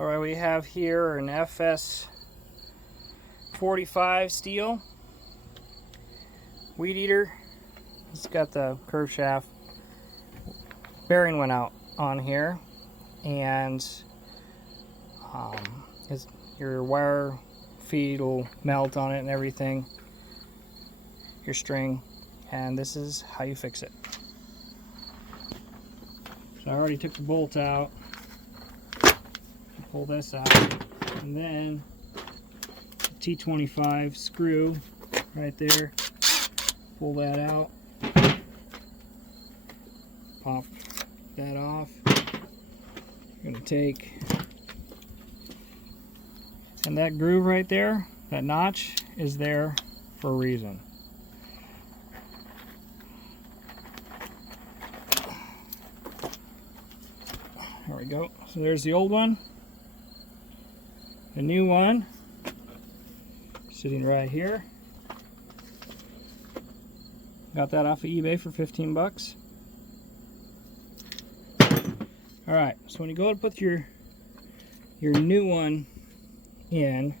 Alright, we have here an FS 45 STIHL weed eater. It's got the curved shaft. Bearing went out on here, and your wire feed will melt on it and everything, your string, and this is how you fix it. So I already took the bolt out. Pull this out, and then the T25 screw right there, pull that out, pop that off. You're going to take, and that groove right there, that notch is there for a reason. There we go. So there's the old one. The new one, sitting right here. Got that off of eBay for 15 bucks. Alright, so when you go to put your new one in,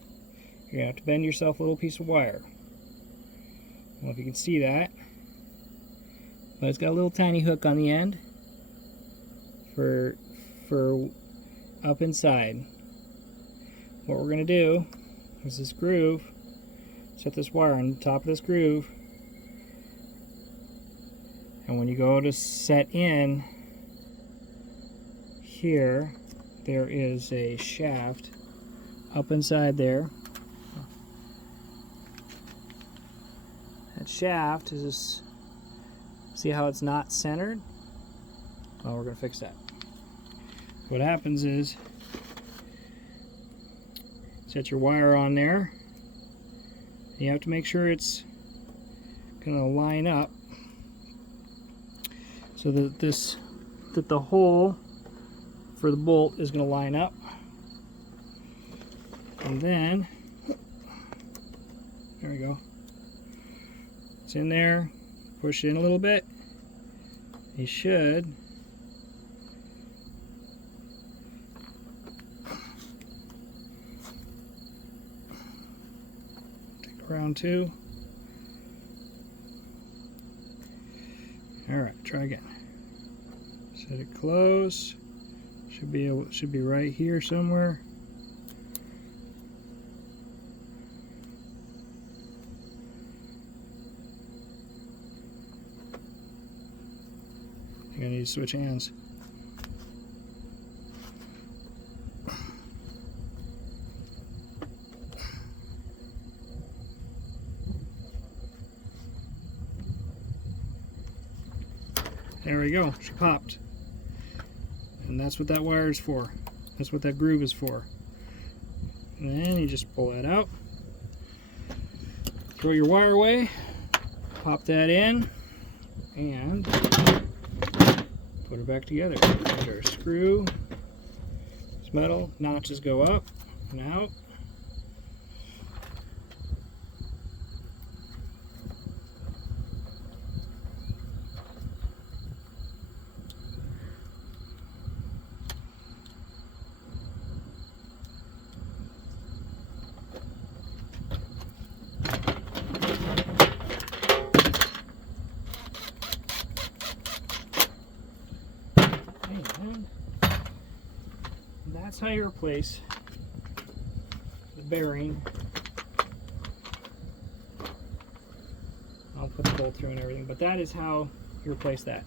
you're going to have to bend yourself a little piece of wire. I don't know if you can see that, but it's got a little tiny hook on the end for up inside. What we're going to do is this groove, set this wire on the top of this groove, and when you go to set in here, there is a shaft up inside there. That shaft is just, see how it's not centered? Well, we're going to fix that. What happens is, set your wire on there. You have to make sure it's going to line up so that the hole for the bolt is going to line up. And then there we go. It's in there. Push it in a little bit. You should. Round two. All right, try again. Set it close. Should be right here somewhere. You're gonna need to switch hands. There we go, she popped. And that's what that wire is for. That's what that groove is for. And then you just pull that out. Throw your wire away. Pop that in. And put it back together. There's our screw. It's metal. Notches go up and out. And that's how you replace the bearing. I'll put the bolt through and everything, but that is how you replace that.